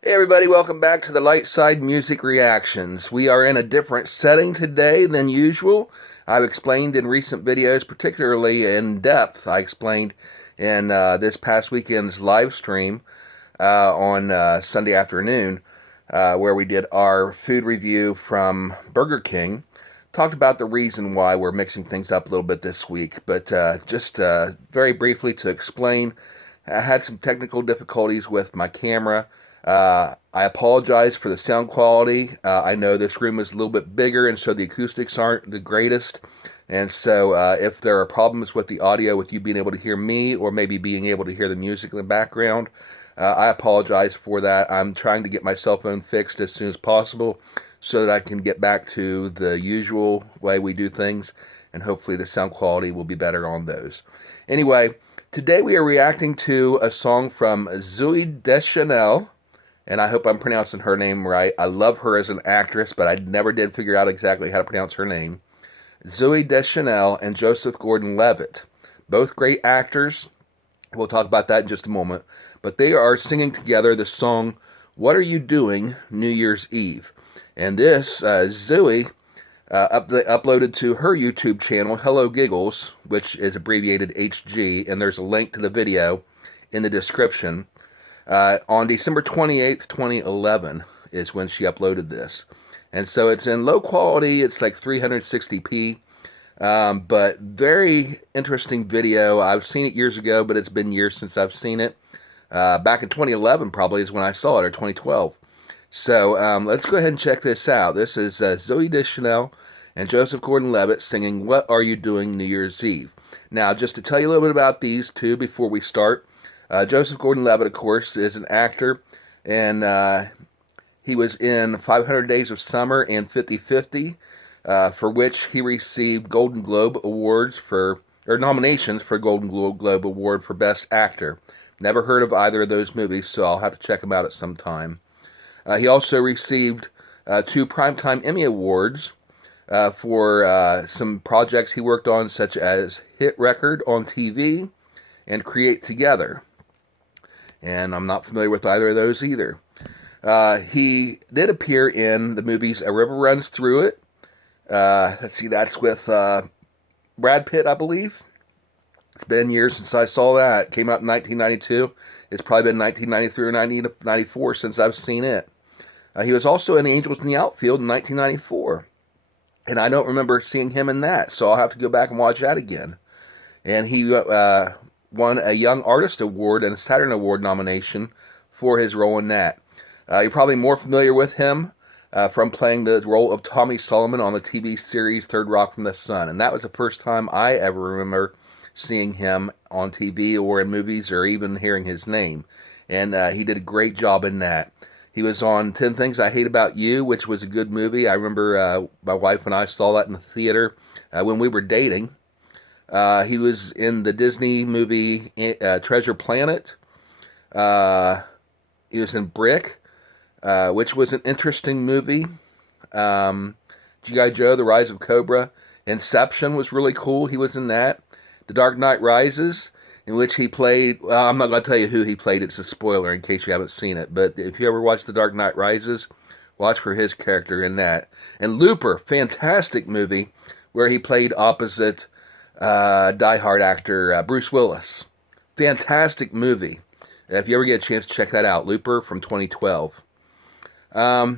Hey everybody, welcome back to the Light Side Music Reactions. We are in a different setting today than usual. I've explained in recent videos, particularly in depth, I explained in this past weekend's live stream on Sunday afternoon, where we did our food review from Burger King. Talked about the reason why we're mixing things up a little bit this week, but just very briefly to explain, I had some technical difficulties with my camera. I apologize for the sound quality. I know this room is a little bit bigger, and so the acoustics aren't the greatest. And so, if there are problems with the audio, with you being able to hear me, or maybe being able to hear the music in the background, I apologize for that. I'm trying to get my cell phone fixed as soon as possible so that I can get back to the usual way we do things, and hopefully the sound quality will be better on those. Anyway, today we are reacting to a song from Zooey Deschanel, and I hope I'm pronouncing her name right. I love her as an actress, but I never did figure out exactly how to pronounce her name. Zooey Deschanel and Joseph Gordon-Levitt, both great actors. We'll talk about that in just a moment. But they are singing together the song, What Are You Doing New Year's Eve? And this, Zooey uploaded to her YouTube channel, HelloGiggles, which is abbreviated HG, and there's a link to the video in the description. On December 28th, 2011 is when she uploaded this. And so it's in low quality, it's like 360p, but very interesting video. I've seen it years ago, but it's been years since I've seen it. Back in 2011 probably is when I saw it, or 2012. So let's go ahead and check this out. This is Zooey Deschanel and Joseph Gordon-Levitt singing What Are You Doing New Year's Eve? Now, just to tell you a little bit about these two before we start, Joseph Gordon-Levitt, of course, is an actor, and he was in 500 Days of Summer and 50/50, for which he received Golden Globe Awards or nominations for Golden Globe Award for Best Actor. Never heard of either of those movies, so I'll have to check them out at some time. He also received 2 Primetime Emmy Awards for some projects he worked on, such as Hit Record on TV and Create Together. And I'm not familiar with either of those either. He did appear in the movies A River Runs Through It. Let's see, that's with Brad Pitt, I believe. It's been years since I saw that. It came out in 1992. It's probably been 1993 or 1994 since I've seen it. He was also in Angels in the Outfield in 1994. And I don't remember seeing him in that, so I'll have to go back and watch that again. And he won a Young Artist Award and a Saturn Award nomination for his role in that. You're probably more familiar with him from playing the role of Tommy Solomon on the TV series Third Rock from the Sun. And that was the first time I ever remember seeing him on TV or in movies or even hearing his name. And he did a great job in that. He was on 10 Things I Hate About You, which was a good movie. I remember my wife and I saw that in the theater when we were dating. He was in the Disney movie Treasure Planet. He was in Brick, which was an interesting movie. G.I. Joe, The Rise of Cobra. Inception was really cool. He was in that. The Dark Knight Rises, in which he played, well, I'm not going to tell you who he played. It's a spoiler in case you haven't seen it. But if you ever watch The Dark Knight Rises, watch for his character in that. And Looper, fantastic movie, where he played opposite Die Hard actor Bruce Willis. Fantastic movie. If you ever get a chance to check that out, Looper from 2012. A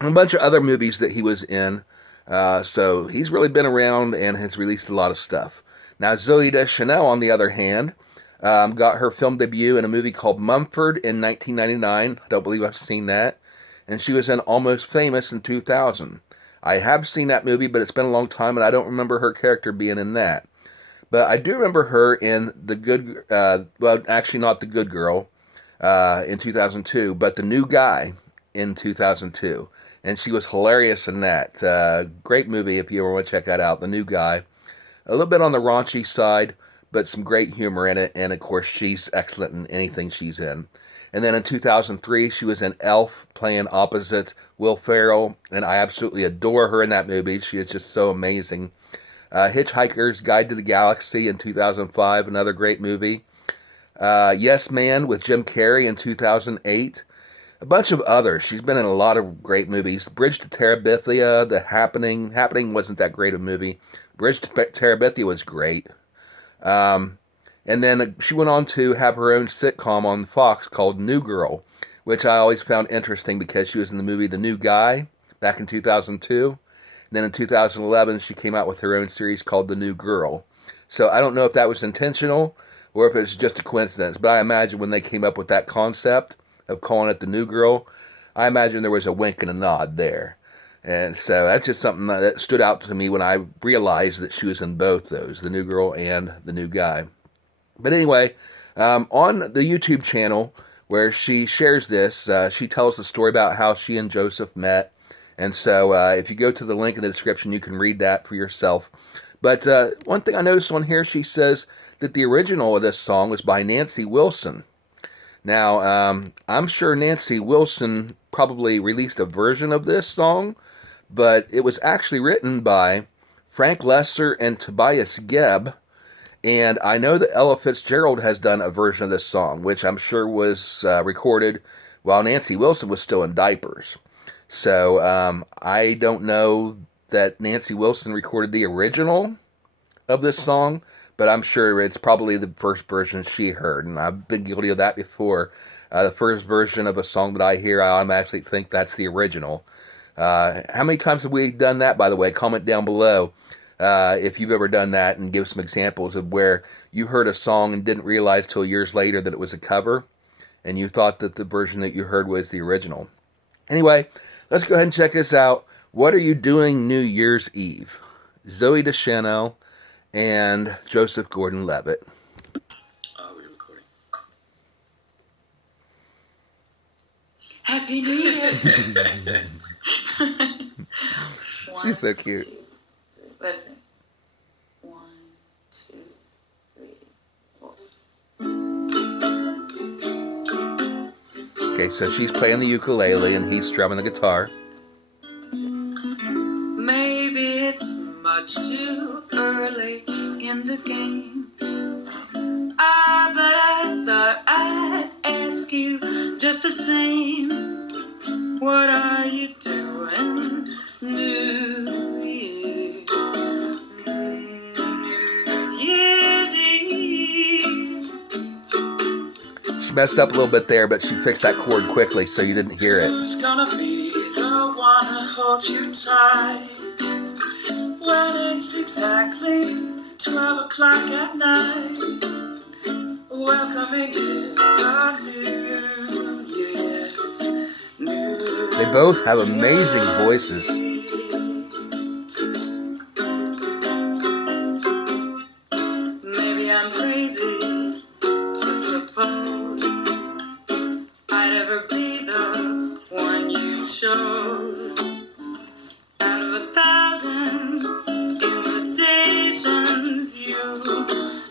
bunch of other movies that he was in. So he's really been around and has released a lot of stuff. Now, Zooey Deschanel, on the other hand, got her film debut in a movie called Mumford in 1999. I don't believe I've seen that. And she was in Almost Famous in 2000. I have seen that movie, but it's been a long time, and I don't remember her character being in that. But I do remember her in The Good, well, actually not The Good Girl in 2002, but The New Guy in 2002. And she was hilarious in that. Great movie if you ever want to check that out, The New Guy. A little bit on the raunchy side, but some great humor in it. And, of course, she's excellent in anything she's in. And then in 2003, she was in Elf, playing opposite Will Ferrell. And I absolutely adore her in that movie. She is just so amazing. Hitchhiker's Guide to the Galaxy in 2005, another great movie. Yes Man with Jim Carrey in 2008. a bunch of others. She's been in a lot of great movies. Bridge to Terabithia, The Happening. Happening wasn't that great a movie. Bridge to Terabithia was great. Um, and then she went on to have her own sitcom on Fox called New Girl, which I always found interesting because she was in the movie The New Guy back in 2002. And then in 2011, she came out with her own series called The New Girl. So I don't know if that was intentional or if it was just a coincidence, but I imagine when they came up with that concept of calling it The New Girl, I imagine there was a wink and a nod there. And so that's just something that stood out to me when I realized that she was in both those, The New Girl and The New Guy. But anyway, on the YouTube channel where she shares this, she tells the story about how she and Joseph met. And so if you go to the link in the description, you can read that for yourself. But one thing I noticed on here, she says that the original of this song was by Nancy Wilson. Now, I'm sure Nancy Wilson probably released a version of this song, but it was actually written by Frank Lesser and Tobias Gebb. And I know that Ella Fitzgerald has done a version of this song, which I'm sure was recorded while Nancy Wilson was still in diapers. So I don't know that Nancy Wilson recorded the original of this song, but I'm sure it's probably the first version she heard. And I've been guilty of that before. The first version of a song that I hear, I automatically think that's the original. How many times have we done that, by the way? Comment down below if you've ever done that, and give some examples of where you heard a song and didn't realize till years later that it was a cover, and you thought that the version that you heard was the original. Anyway, let's go ahead and check this out. What are you doing New Year's Eve? Zooey Deschanel and Joseph Gordon-Levitt. We're recording. Happy New Year! She's so cute. 2, 3. Let's see. 1, 2, 3, 4. Okay, so she's playing the ukulele and he's strumming the guitar. Maybe it's much too early in the game. But I thought I'd ask you just the same. What are you doing New Year's? New Year's Eve. She messed up a little bit there, but she fixed that chord quickly so you didn't hear it. Who's gonna be the one to hold you tight when it's exactly 12 o'clock at night? Welcoming in the New Year's. They both have amazing voices. Maybe I'm crazy to suppose I'd ever be the one you chose. Out of 1,000 invitations you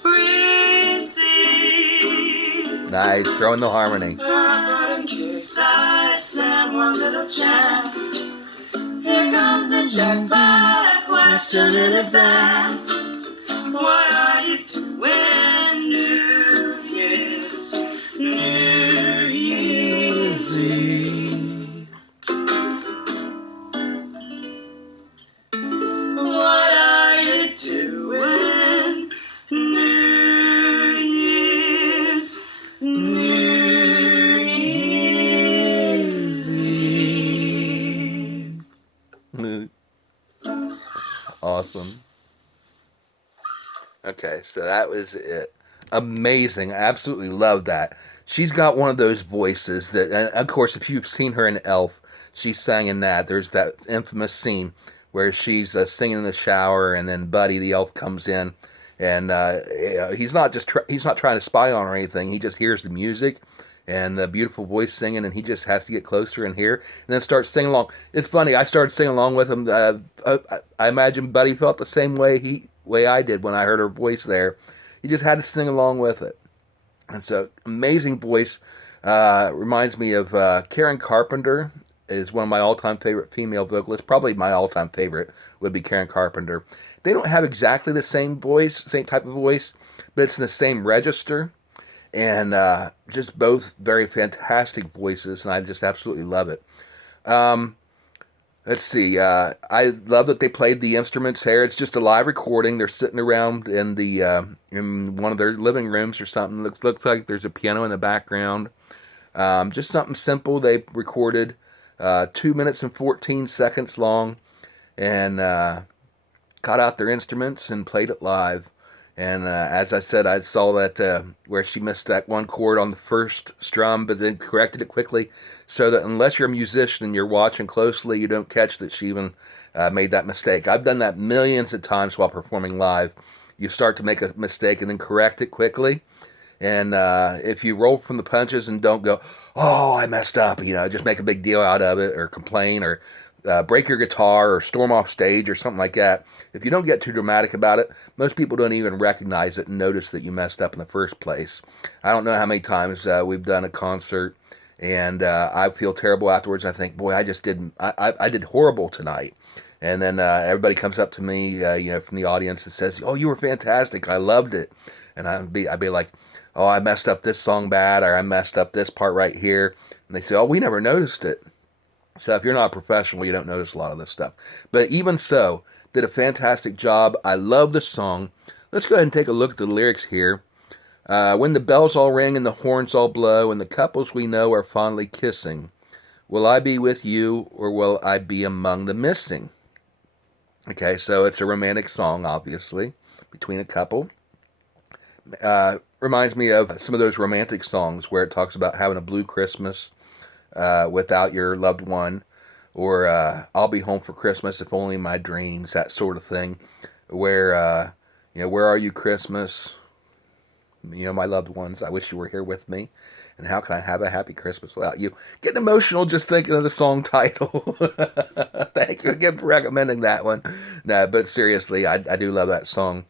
receive. Nice, throwing the harmony. But in case I stand one little chance, here comes the jackpot question in advance. What are you doing New Year's Eve? What are you doing New Year's Eve? Awesome. Okay, so that was it. Amazing. I absolutely love that. She's got one of those voices that, and of course, if you've seen her in Elf, she sang in that. There's that infamous scene where she's singing in the shower, and then Buddy the elf comes in, and he's not trying to spy on her or anything. He just hears the music and the beautiful voice singing, and he just has to get closer and hear, and then starts singing along. It's funny. I started singing along with him. I imagine Buddy felt the same way I did when I heard her voice there. He just had to sing along with it. And so, amazing voice. Reminds me of Karen Carpenter. Is one of my all-time favorite female vocalists. Probably my all-time favorite would be Karen Carpenter. They don't have exactly the same voice, same type of voice, but it's in the same register. and just both very fantastic voices, and I just absolutely love it. Um, let's see. I love that they played the instruments there. It's just a live recording. They're sitting around in the in one of their living rooms or something. Looks like there's a piano in the background. Just something simple. They recorded 2 minutes and 14 seconds long, and got out their instruments and played it live. And as I said, I saw that where she missed that one chord on the first strum, but then corrected it quickly, so that unless you're a musician and you're watching closely, you don't catch that she even made that mistake. I've done that millions of times while performing live. You start to make a mistake and then correct it quickly. And if you roll from the punches and don't go, oh, I messed up, just make a big deal out of it or complain or break your guitar or storm off stage or something like that. If you don't get too dramatic about it, most people don't even recognize it and notice that you messed up in the first place. I don't know how many times we've done a concert and I feel terrible afterwards. I think, boy, I did horrible tonight. And then everybody comes up to me, from the audience and says, oh, you were fantastic. I loved it. And I'd be like, oh, I messed up this song bad, or I messed up this part right here. And they say, oh, we never noticed it. So if you're not a professional, you don't notice a lot of this stuff. But even so, did a fantastic job. I love the song. Let's go ahead and take a look at the lyrics here. When the bells all ring and the horns all blow and the couples we know are fondly kissing, will I be with you or will I be among the missing? Okay, so it's a romantic song, obviously, between a couple. Reminds me of some of those romantic songs where it talks about having a blue Christmas without your loved one, or I'll be home for Christmas if only in my dreams, that sort of thing, where, where are you Christmas? My loved ones, I wish you were here with me. And how can I have a happy Christmas without you? Getting emotional just thinking of the song title. Thank you again for recommending that one. No, but seriously, I do love that song.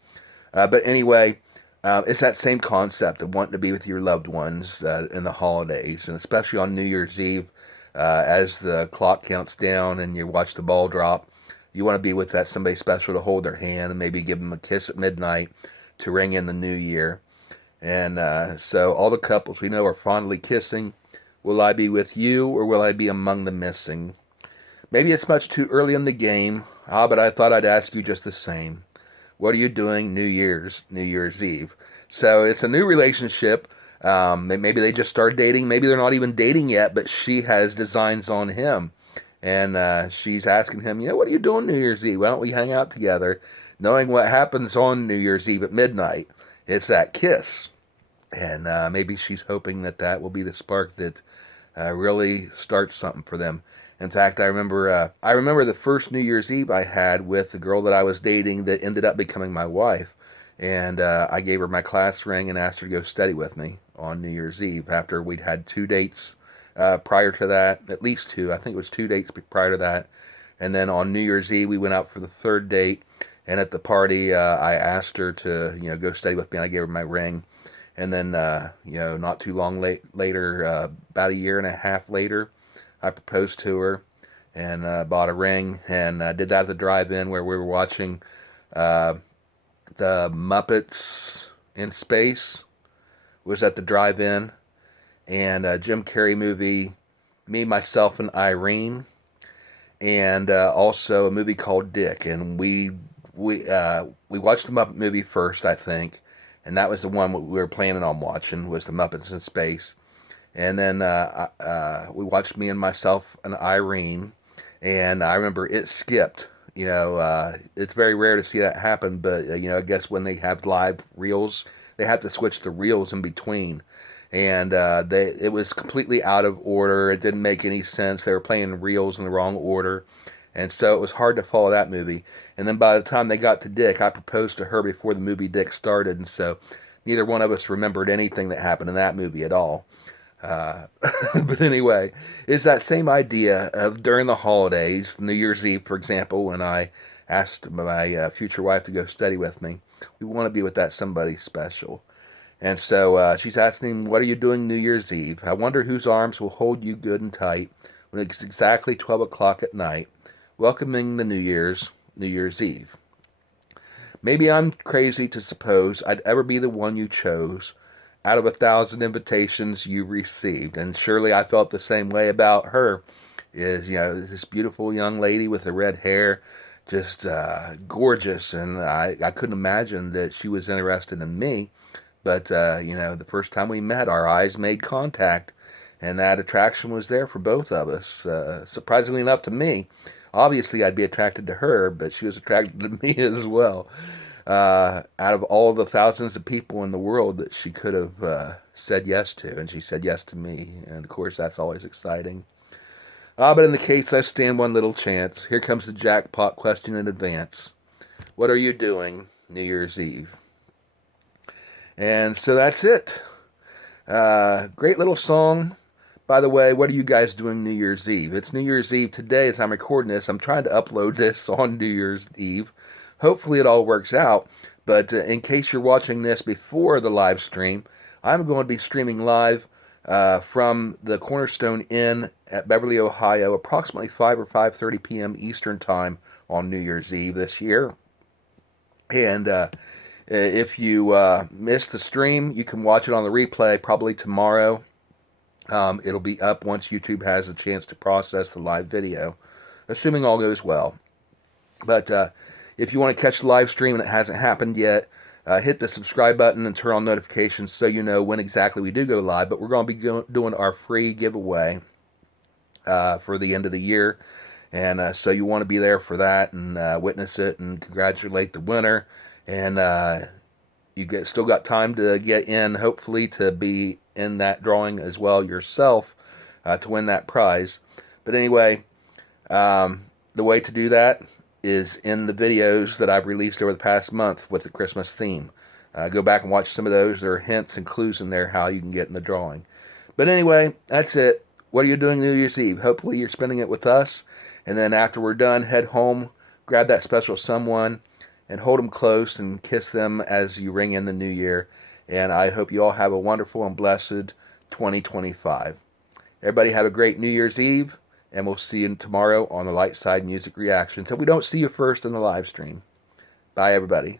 But anyway, it's that same concept of wanting to be with your loved ones in the holidays, and especially on New Year's Eve, as the clock counts down and you watch the ball drop. You want to be with that somebody special to hold their hand and maybe give them a kiss at midnight to ring in the new year. And so all the couples we know are fondly kissing. Will I be with you or will I be among the missing? Maybe it's much too early in the game, but I thought I'd ask you just the same. What are you doing New Year's Eve? So it's a new relationship. Maybe they just started dating. Maybe they're not even dating yet, but she has designs on him. And she's asking him, what are you doing New Year's Eve? Why don't we hang out together? Knowing what happens on New Year's Eve at midnight. It's that kiss. And maybe she's hoping that will be the spark that really starts something for them. In fact, I remember the first New Year's Eve I had with the girl that I was dating that ended up becoming my wife. And I gave her my class ring and asked her to go study with me on New Year's Eve after we'd had 2 dates prior to that, at least 2. I think it was 2 dates prior to that. And then on New Year's Eve, we went out for the 3rd date. And at the party, I asked her to, go study with me, and I gave her my ring. And then, not too long later, about a year and a half later, I proposed to her and bought a ring, and did that at the drive-in where we were watching the Muppets in Space. Was at the drive-in, and a Jim Carrey movie, Me, Myself, and Irene, and also a movie called Dick. And we watched the Muppet movie first, I think, and that was the one we were planning on watching, was the Muppets in Space. And then we watched Me and Myself and Irene, and I remember it skipped. It's very rare to see that happen, but I guess when they have live reels, they have to switch the reels in between. And it was completely out of order. It didn't make any sense. They were playing reels in the wrong order. And so it was hard to follow that movie. And then by the time they got to Dick, I proposed to her before the movie Dick started. And so neither one of us remembered anything that happened in that movie at all. But anyway, it's that same idea of during the holidays, New Year's Eve, for example, when I asked my future wife to go study with me. We want to be with that somebody special. And so she's asking him, what are you doing New Year's Eve? I wonder whose arms will hold you good and tight when it's exactly 12 o'clock at night, welcoming the New Year's Eve. Maybe I'm crazy to suppose I'd ever be the one you chose, out of 1,000 invitations you received. And surely I felt the same way about her. Is, this beautiful young lady with the red hair, just gorgeous, and I couldn't imagine that she was interested in me. But the first time we met, our eyes made contact, and that attraction was there for both of us. Surprisingly enough to me, obviously I'd be attracted to her, but she was attracted to me as well. Out of all the thousands of people in the world that she could have said yes to, and she said yes to me, and of course that's always exciting. But in the case I stand one little chance, here comes the jackpot question in advance. What are you doing New Year's Eve? And so that's it. Great little song. By the way, what are you guys doing New Year's Eve? It's New Year's Eve today as I'm recording this. I'm trying to upload this on New Year's Eve. Hopefully it all works out. But in case you're watching this before the live stream, I'm going to be streaming live from the Cornerstone Inn at Beverly, Ohio, approximately 5 or 5:30 p.m. Eastern Time on New Year's Eve this year. And if you missed the stream, you can watch it on the replay probably tomorrow. It'll be up once YouTube has a chance to process the live video, assuming all goes well. But if you want to catch the live stream and it hasn't happened yet, hit the subscribe button and turn on notifications so you know when exactly we do go live. But we're going to be doing our free giveaway for the end of the year. And so you want to be there for that and witness it and congratulate the winner. And still got time to get in, hopefully, to be in that drawing as well yourself to win that prize. But anyway, the way to do that is in the videos that I've released over the past month with the Christmas theme. Go back and watch some of those. There are hints and clues in there how you can get in the drawing. But anyway, that's it. What are you doing New Year's Eve? Hopefully you're spending it with us. And then after we're done, head home, grab that special someone, and hold them close and kiss them as you ring in the new year. And I hope you all have a wonderful and blessed 2025. Everybody have a great New Year's Eve. And we'll see you tomorrow on the Light Side Music Reaction. Until we don't see you first in the live stream. Bye, everybody.